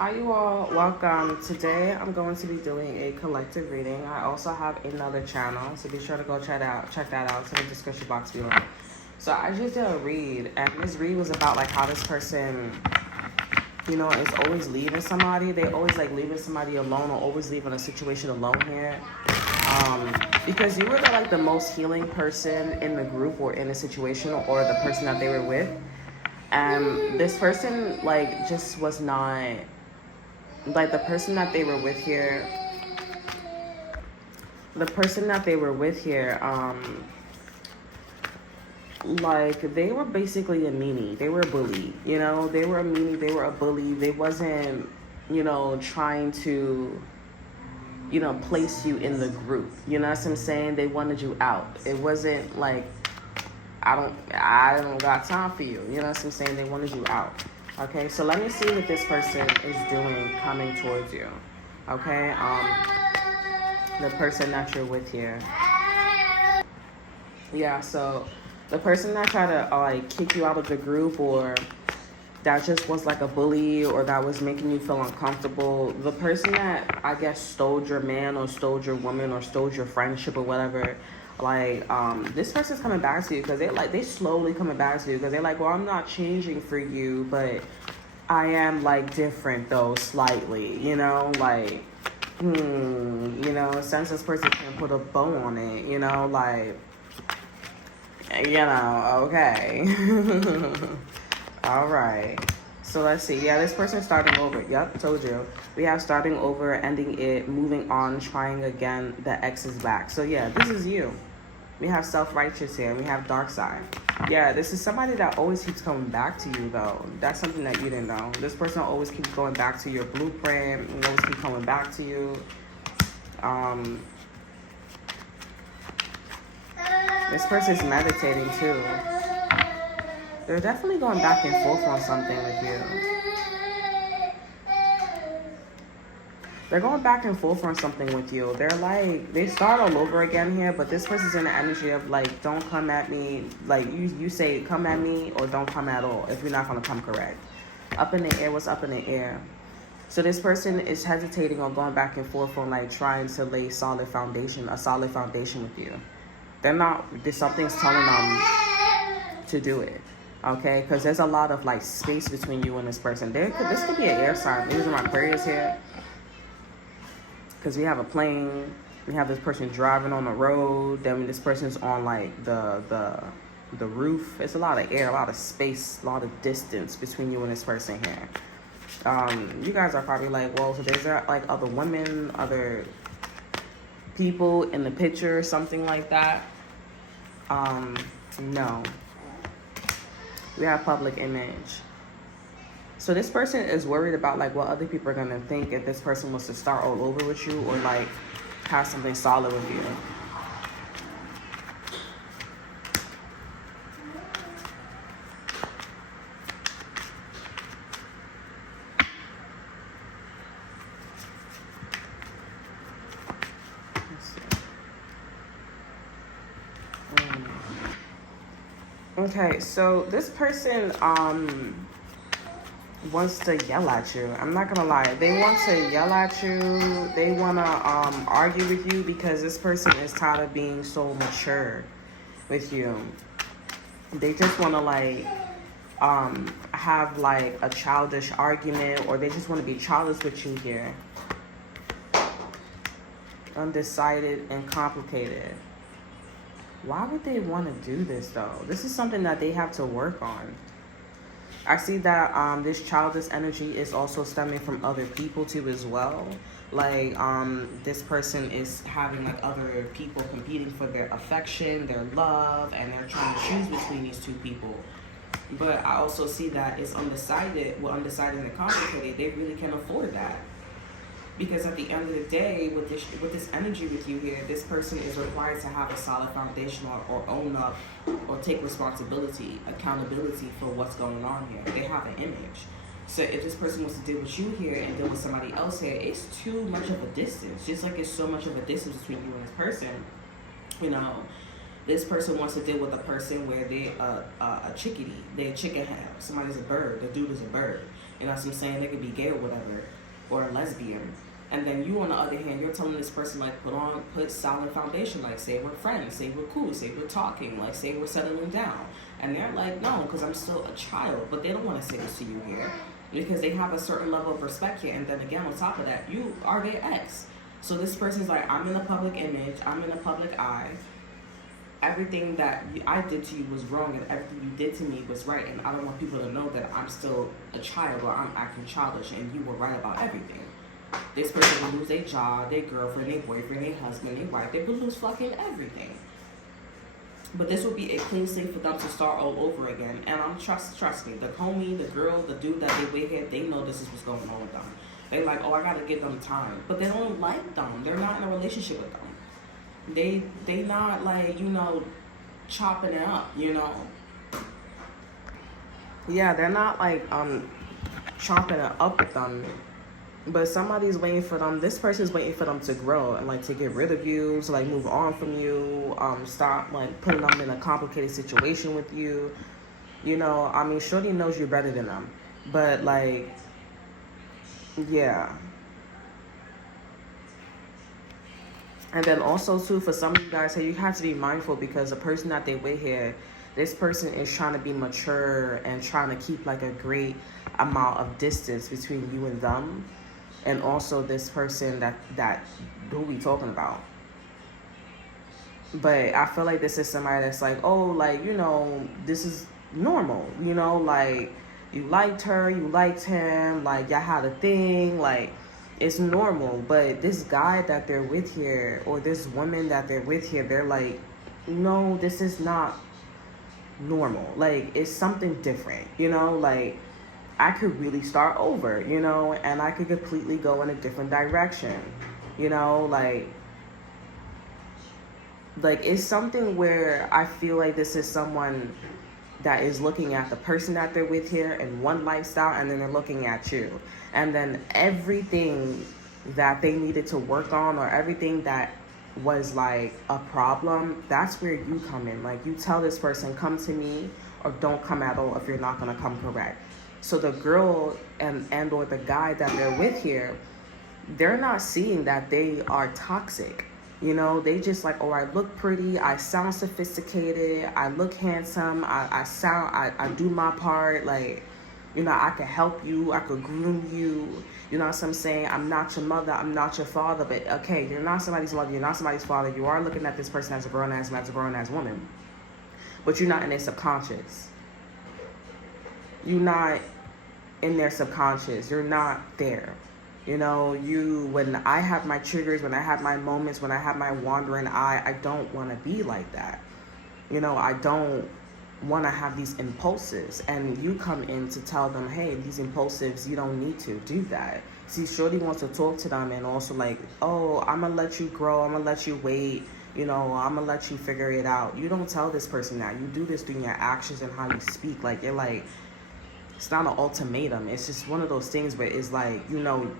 Hi you all, welcome. Today I'm going to be doing a collective reading. I also have another channel, so be sure to go check that out. It's in the description box below. So I just did a read, and this read was about like how this person, is always leaving somebody. They always like leaving somebody alone, or always leaving a situation alone here. Because you were the most healing person in the group or in the situation or the person that they were with. And this person just was not the person that they were with here. They were basically a meanie. They were a bully, they were a meanie, they were a bully. They wasn't, trying to, place you in the group. You know what I'm saying? They wanted you out. It wasn't like, I don't got time for you. You know what I'm saying? They wanted you out. Okay, so let me see what this person is doing coming towards you. Okay, the person that you're with here. Yeah, so the person that tried to kick you out of the group, or that just was like a bully, or that was making you feel uncomfortable. The person that I guess stole your man or stole your woman or stole your friendship or whatever. This person's coming back to you because they slowly coming back to you because they're like, well, I'm not changing for you, but I am different though, slightly, since this person can't put a bow on it, okay. All right. So let's see. Yeah, this person's starting over. Yep, told you. We have starting over, ending it, moving on, trying again. The X is back. So yeah, this is you. We have self-righteous here. We have dark side. Yeah, this is somebody that always keeps coming back to you, though. That's something that you didn't know. This person always keeps going back to your blueprint. Always keep coming back to you. This person's meditating, too. They're definitely going back and forth on something with you. They're going back and forth on something with you. They're they start all over again here, but this person's in the energy of don't come at me. You say come at me or don't come at all if you're not going to come correct. Up in the air, what's up in the air? So this person is hesitating on going back and forth on trying to lay a solid foundation with you. They're not, something's telling them to do it. Okay, because there's a lot of space between you and this person. This could be an air sign. These are my Aquarius here. Because we have a plane, we have this person driving on the road, then this person's on the roof. It's a lot of air, a lot of space, a lot of distance between you and this person here. You guys are probably well, so there's other women, other people in the picture, something like that. No. We have public image. So this person is worried about what other people are gonna think if this person was to start all over with you or have something solid with you. Okay, so this person wants to yell at you. I'm not gonna lie. They want to yell at you. They wanna argue with you because this person is tired of being so mature with you. They just wanna have a childish argument, or they just wanna be childish with you here. Undecided and complicated. Why would they want to do this though? This is something that they have to work on. I see that this childish energy is also stemming from other people too as well. This person is having other people competing for their affection, their love, and they're trying to choose between these two people. But I also see that it's undecided and complicated. They really can't afford that. Because at the end of the day, with this energy with you here, this person is required to have a solid foundation or own up or take responsibility, accountability for what's going on here. They have an image. So if this person wants to deal with you here and deal with somebody else here, it's too much of a distance. Just like it's so much of a distance between you and this person. This person wants to deal with a person where they're a chickadee. They're a chicken hen. Somebody's a bird. The dude is a bird. You know what I'm saying? They could be gay or whatever, or a lesbian. And then you, on the other hand, you're telling this person, like, put solid foundation, like, say we're friends, say we're cool, say we're talking, like, say we're settling down. And they're like, no, because I'm still a child. But they don't want to say this to you here because they have a certain level of respect here. And then again, on top of that, you are their ex. So this person's like, I'm in the public image, I'm in the public eye. Everything that I did to you was wrong, and everything you did to me was right. And I don't want people to know that I'm still a child or I'm acting childish, and you were right about everything. This person will lose their job, their girlfriend, their boyfriend, their husband, their wife. They will lose fucking everything. But this will be a clean slate for them to start all over again. And trust me, the homie, the girl, the dude that they with here, they know this is what's going on with them. They like, oh, I gotta give them time. But they don't like them. They're not in a relationship with them. They not like, you know, chopping it up, you know. Yeah, they're not like chopping it up with them. But somebody's waiting for them. This person's waiting for them to grow and like to get rid of you, to like move on from you, stop like putting them in a complicated situation with you. You know, I mean, shorty knows you better than them, but like, yeah. And then also too, for some of you guys here, you have to be mindful because the person that they with here, this person is trying to be mature and trying to keep like a great amount of distance between you and them. And also this person that who we talking about. But I feel like this is somebody that's like, oh, like, you know, this is normal, you know, like you liked her, you liked him, like y'all had a thing, like it's normal. But this guy that they're with here, or this woman that they're with here, they're like, no, this is not normal. Like it's something different, you know, like I could really start over, you know, and I could completely go in a different direction, you know, like it's something where I feel like this is someone that is looking at the person that they're with here in one lifestyle, and then they're looking at you. And then everything that they needed to work on, or everything that was like a problem, that's where you come in. Like you tell this person, come to me, or don't come at all if you're not going to come correct. So the girl and or the guy that they're with here, they're not seeing that they are toxic. You know, they just like, oh, I look pretty, I sound sophisticated, I look handsome, I do my part, like, you know, I could help you, I could groom you, you know what I'm saying? I'm not your mother, I'm not your father, but okay, you're not somebody's mother, you're not somebody's father, you are looking at this person as a grown-ass man, as a grown-ass woman, but you're not in their subconscious. You're not in their subconscious. You're not there. You know, when I have my triggers, when I have my moments, when I have my wandering eye, I don't want to be like that. You know, I don't want to have these impulses. And you come in to tell them, hey, these impulsives, you don't need to do that. See, shorty wants to talk to them and also like, oh, I'm going to let you grow. I'm going to let you wait. You know, I'm going to let you figure it out. You don't tell this person that. You do this through your actions and how you speak. Like, you're like, it's not an ultimatum. It's just one of those things where it's like, you know,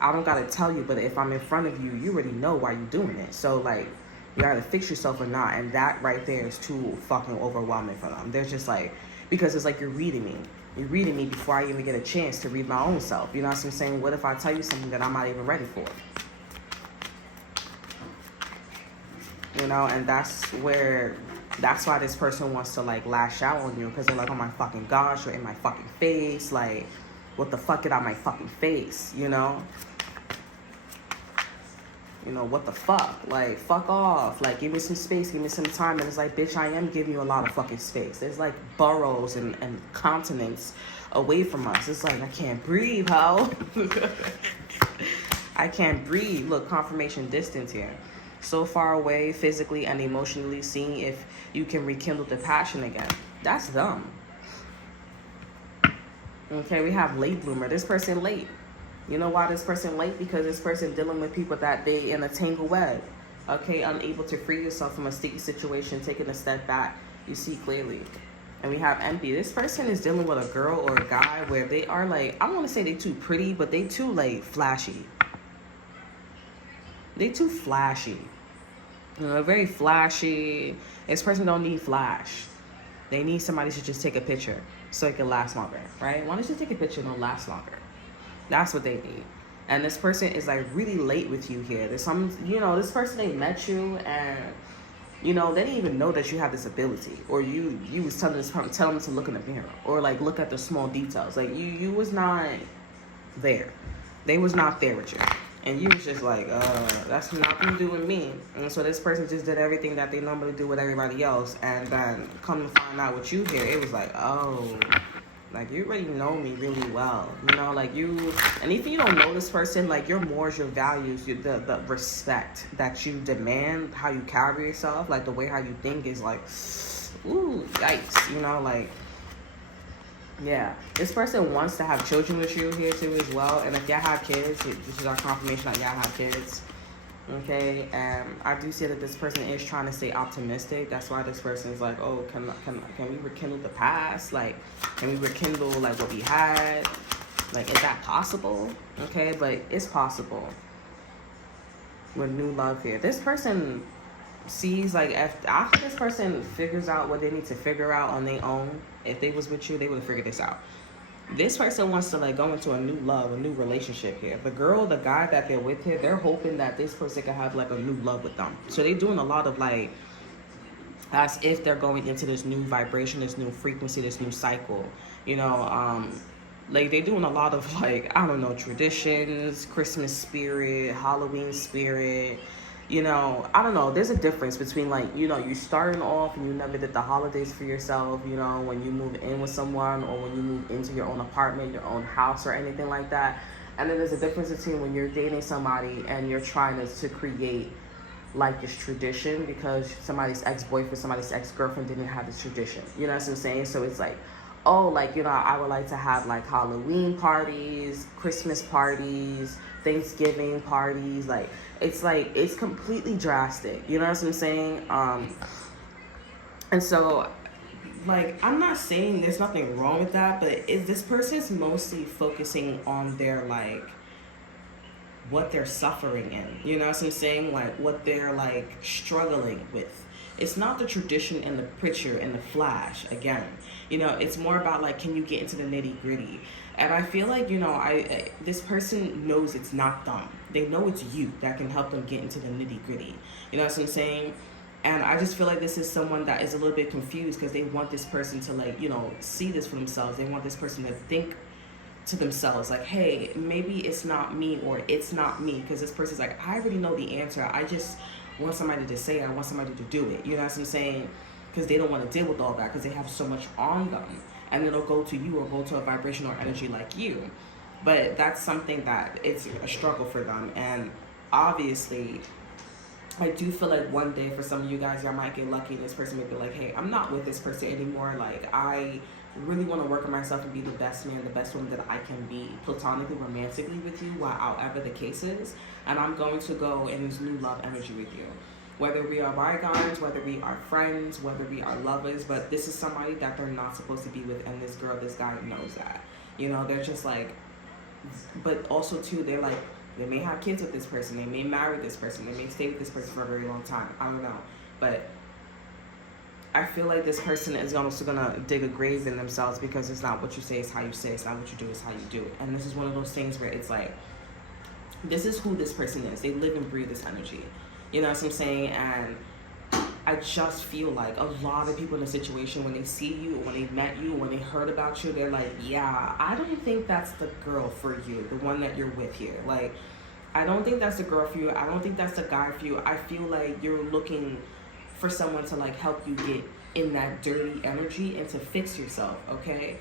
I don't got to tell you, but if I'm in front of you, you already know why you're doing it. So, like, you got to fix yourself or not. And that right there is too fucking overwhelming for them. They're just like, because it's like you're reading me. You're reading me before I even get a chance to read my own self. You know what I'm saying? What if I tell you something that I'm not even ready for? You know, and that's why this person wants to like lash out on you, because they're like, oh my fucking gosh, you're in my fucking face, like what the fuck, get out my fucking face, you know, what the fuck, like fuck off, like give me some space, give me some time. And it's like, bitch, I am giving you a lot of fucking space. There's like boroughs and continents away from us. It's like I can't breathe, ho. I can't breathe. Look, confirmation distance here. So far away physically and emotionally, seeing if you can rekindle the passion again. That's dumb. Okay, we have late bloomer. This person late. You know why this person late? Because this person dealing with people that they in a tangle web. Okay, unable to free yourself from a sticky situation, taking a step back. You see clearly. And we have empty. This person is dealing with a girl or a guy where they are like, I don't want to say they too pretty, but they too like flashy. They too flashy. Very flashy. This person don't need flash. They need somebody to just take a picture. so it can last longer, right? Why don't you take a picture and it'll last longer? That's what they need. And this person is like really late with you here. There's some, this person, they met you and, they didn't even know that you have this ability, or you was telling them to look in the mirror, or like look at the small details. Like you was not there. They was not there with you. And you was just like, that's nothing to do with me. And so this person just did everything that they normally do with everybody else. And then come to find out with you here, it was like, oh, like you already know me really well. Like you, and if you don't know this person, like your morals, your values, the respect that you demand, how you carry yourself, like the way how you think is like, ooh, yikes, like, yeah, this person wants to have children with you here too as well. And if y'all have kids, this is our confirmation that y'all have kids. Okay, I do see that this person is trying to stay optimistic. That's why this person is like, oh, can we rekindle the past? Like, can we rekindle like what we had? Like, is that possible? Okay, but it's possible with new love here. This person sees, like, after this person figures out what they need to figure out on their own, if they was with you, they would have figured this out. This person wants to like go into a new love, a new relationship here. The girl, the guy that they're with here, they're hoping that this person can have like a new love with them. So they're doing a lot of like, as if they're going into this new vibration, this new frequency, this new cycle. Like they're doing a lot of like, I don't know, traditions, Christmas spirit, Halloween spirit. I don't know. There's a difference between like, you starting off and you never did the holidays for yourself, when you move in with someone, or when you move into your own apartment, your own house, or anything like that. And then there's a difference between when you're dating somebody and you're trying to create like this tradition because somebody's ex-boyfriend, somebody's ex-girlfriend didn't have this tradition. You know what I'm saying? So it's like, oh, like, I would like to have like Halloween parties, Christmas parties, Thanksgiving parties. Like, it's completely drastic. You know what I'm saying? And so, like, I'm not saying there's nothing wrong with that, but this person's mostly focusing on their, like, what they're suffering in. You know what I'm saying? Like, what they're, like, struggling with. It's not the tradition and the picture and the flash, again. It's more about, like, can you get into the nitty-gritty? And I feel like, this person knows it's not them. They know it's you that can help them get into the nitty-gritty. You know what I'm saying? And I just feel like this is someone that is a little bit confused because they want this person to, like, see this for themselves. They want this person to think to themselves, like, hey, maybe it's not me, or it's not me. Because this person's like, I already know the answer. I just want somebody to say it. I want somebody to do it. You know what I'm saying? Because they don't want to deal with all that because they have so much on them. And it'll go to you or go to a vibration or energy like you. But that's something that it's a struggle for them. And obviously, I do feel like one day for some of you guys, y'all might get lucky and this person may be like, hey, I'm not with this person anymore. Like, I really want to work on myself and be the best man, the best woman that I can be, platonically, romantically with you, however the case is. And I'm going to go in this new love energy with you. Whether we are bygones, whether we are friends, whether we are lovers, but this is somebody that they're not supposed to be with, and this girl, this guy knows that. They're just like, but also too, they're like, they may have kids with this person, they may marry this person, they may stay with this person for a very long time. I don't know. But I feel like this person is almost gonna dig a grave in themselves because it's not what you say, it's how you say, it's not what you do, it's how you do it. And this is one of those things where it's like, this is who this person is. They live and breathe this energy. You know what I'm saying? And I just feel like a lot of people in a situation, when they see you, when they met you, when they heard about you, they're like, yeah, I don't think that's the girl for you, the one that you're with here. Like, I don't think that's the girl for you. I don't think that's the guy for you. I feel like you're looking for someone to, like, help you get in that dirty energy and to fix yourself, okay?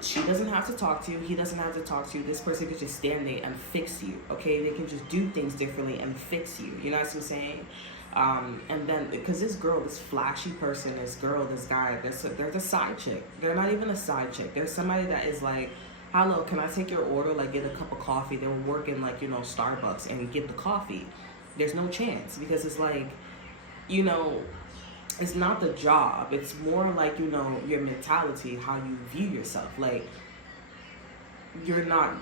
She doesn't have to talk to you. He doesn't have to talk to you. This person could just stand there and fix you, okay? They can just do things differently and fix you. You know what I'm saying? And then, because this girl, this flashy person, this girl, this guy, they're the side chick. They're not even a side chick. They're somebody that is like, hello, can I take your order? Like, get a cup of coffee. They were working, like, Starbucks, and get the coffee. There's no chance, because it's like, it's not the job. It's more like, your mentality, how you view yourself. Like, you're not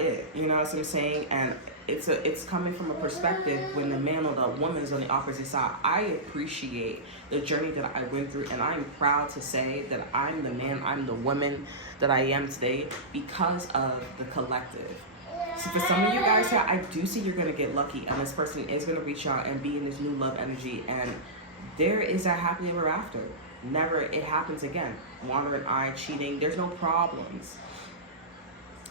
it. You know what I'm saying? And it's coming from a perspective when the man or the woman is on the opposite side. I appreciate the journey that I went through, and I'm proud to say that I'm the man, I'm the woman that I am today because of the collective. So for some of you guys here, I do see you're gonna get lucky, and this person is gonna reach out and be in this new love energy, and there is a happily ever after. Never it happens again. Wandering eye, cheating. There's no problems.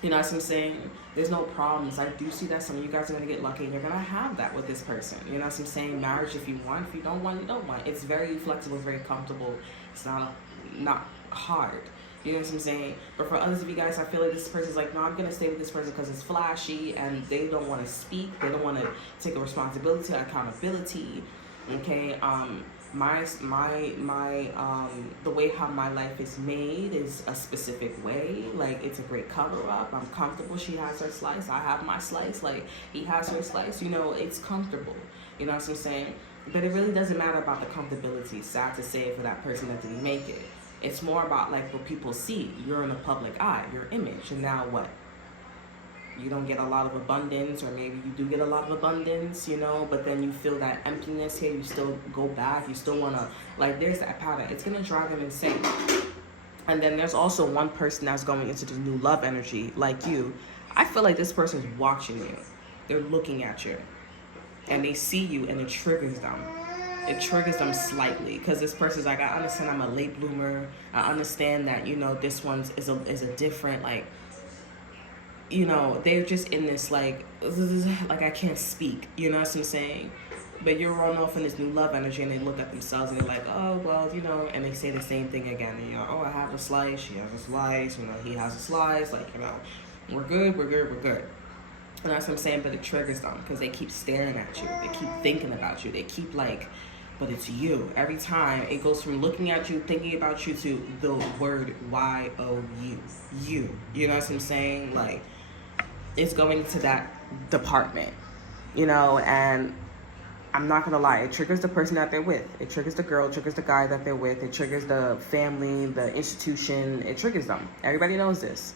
You know what I'm saying? There's no problems. I do see that some of you guys are going to get lucky and you're going to have that with this person. You know what I'm saying? Marriage if you want. If you don't want, you don't want. It's very flexible, very comfortable. It's not hard. You know what I'm saying? But for others of you guys, I feel like this person's like, no, I'm going to stay with this person because it's flashy and they don't want to speak. They don't want to take a responsibility, accountability. Okay? The way how my life is made is a specific way. Like, it's a great cover up. I'm comfortable. She has her slice. I have my slice. Like, he has her slice. You know, it's comfortable. You know what I'm saying? But it really doesn't matter about the comfortability. Sad to say for that person that didn't make it. It's more about like what people see. You're in the public eye, your image, and now what? You don't get a lot of abundance, or maybe you do get a lot of abundance, you know, but then you feel that emptiness here. You still go back. You still want to, like, there's that pattern. It's going to drive them insane. And then there's also one person that's going into this new love energy, like you. I feel like this person's watching you. They're looking at you. And they see you, and it triggers them. It triggers them slightly. Because this person's like, I understand I'm a late bloomer. I understand that, you know, this one's is a different, like, you know, they're just in this, like I can't speak, you know what I'm saying? But you're rolling off in this new love energy, and they look at themselves, and they're like, oh, well, you know, and they say the same thing again. And you're like, oh, I have a slice, she has a slice, you know, he has a slice, like, you know, we're good. And that's what I'm saying, but it triggers them, because they keep staring at you. They keep thinking about you. They keep, like, but it's you. Every time it goes from looking at you, thinking about you, to the word Y-O-U. You know what I'm saying? Like, it's going to that department, you know, and I'm not gonna lie, it triggers the person that they're with. It triggers the girl, it triggers the guy that they're with, it triggers the family, the institution, it triggers them. Everybody knows this.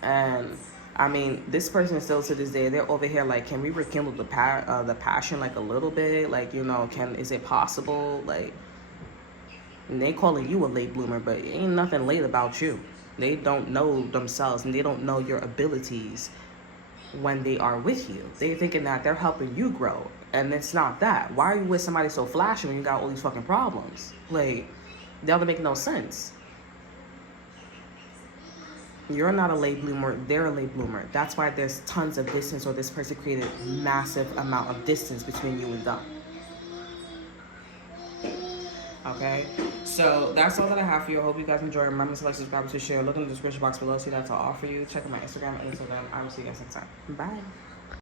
And I mean, this person is still to this day, they're over here like, can we rekindle the passion like a little bit? Like, you know, is it possible? Like, and they calling you a late bloomer, but ain't nothing late about you. They don't know themselves, and they don't know your abilities when they are with you. They're thinking that they're helping you grow, and it's not that. Why are you with somebody so flashy when you got all these fucking problems? Like, that don't make no sense. You're not a late bloomer, they're a late bloomer. That's why there's tons of distance, or this person created massive amount of distance between you and them. Okay, so that's all that I have for you. I hope you guys enjoy. Remember to like, subscribe, to share. Look in the description box below. See that's all for you. Check out my Instagram and Instagram. I will see you guys next time. Bye.